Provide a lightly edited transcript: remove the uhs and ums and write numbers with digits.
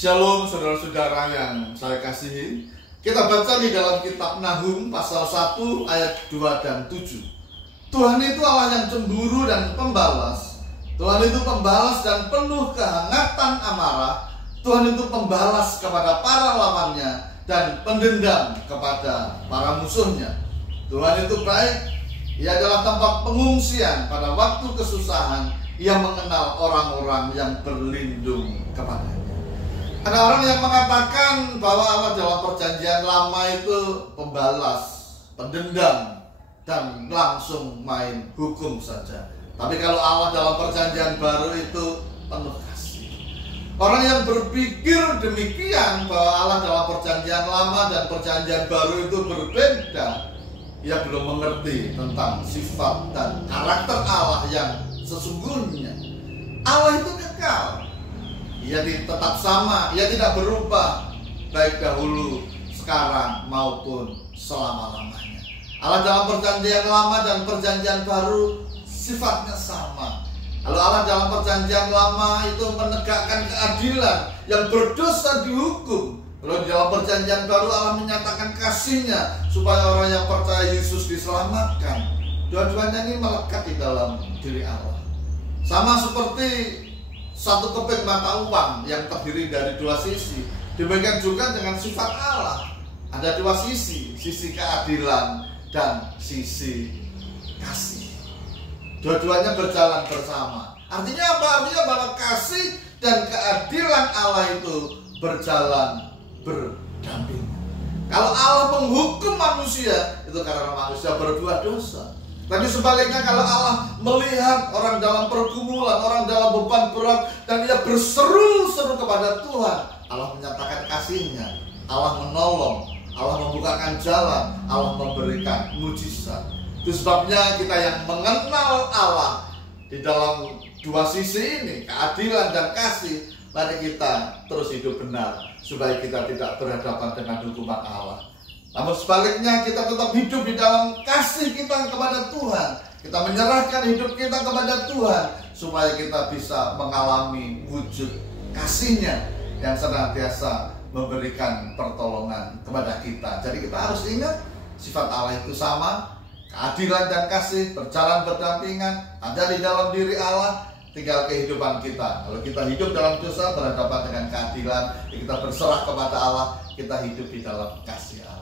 Shalom saudara-saudara yang saya kasihi. Kita baca di dalam kitab Nahum pasal 1 ayat 2 dan 7. Tuhan itu Allah yang cemburu dan pembalas. Tuhan itu pembalas dan penuh kehangatan amarah. Tuhan itu pembalas kepada para lawannya dan pendendam kepada para musuhnya. Tuhan itu baik. Ia adalah tempat pengungsian pada waktu kesusahan. Ia mengenal orang-orang yang berlindung kepadanya. Ada orang yang mengatakan bahwa Allah dalam perjanjian lama itu pembalas, pendendam, dan langsung main hukum saja. Tapi kalau Allah dalam perjanjian baru itu penuh kasih. Orang yang berpikir demikian bahwa Allah dalam perjanjian lama dan perjanjian baru itu berbeda, ia belum mengerti tentang sifat dan karakter Allah yang sesungguhnya. Allah itu kekal. Ia tetap sama, ia tidak berubah, baik dahulu, sekarang maupun selama-lamanya. Allah dalam perjanjian lama dan perjanjian baru sifatnya sama. Kalau Allah dalam perjanjian lama itu menegakkan keadilan, yang berdosa dihukum. Kalau di dalam perjanjian baru Allah menyatakan kasih-Nya supaya orang yang percaya Yesus diselamatkan. Dua-duanya ini melekat di dalam diri Allah. Sama seperti satu keping mata uang yang terdiri dari dua sisi. Demikian juga dengan sifat Allah. Ada dua sisi, sisi keadilan dan sisi kasih. Dua-duanya berjalan bersama. Artinya apa? Artinya bahwa kasih dan keadilan Allah itu berjalan berdampingan. Kalau Allah menghukum manusia, itu karena manusia berbuat dosa. Tapi sebaliknya kalau Allah melihat orang dalam pergumulan, orang dalam beban berat, dan ia berseru-seru kepada Tuhan, Allah menyatakan kasih-Nya, Allah menolong, Allah membukakan jalan, Allah memberikan mujizat. Itu sebabnya kita yang mengenal Allah di dalam dua sisi ini, keadilan dan kasih, mari kita terus hidup benar supaya kita tidak berhadapan dengan hukuman Allah. Namun sebaliknya kita tetap hidup di dalam kasih kita kepada Tuhan. Kita menyerahkan hidup kita kepada Tuhan supaya kita bisa mengalami wujud kasih-Nya yang senantiasa memberikan pertolongan kepada kita. Jadi kita harus ingat sifat Allah itu sama. Keadilan dan kasih berjalan berdampingan, ada di dalam diri Allah. Tinggal kehidupan kita. Kalau kita hidup dalam dosa berhadapan dengan keadilan, kita berserah kepada Allah, kita hidup di dalam kasih Allah.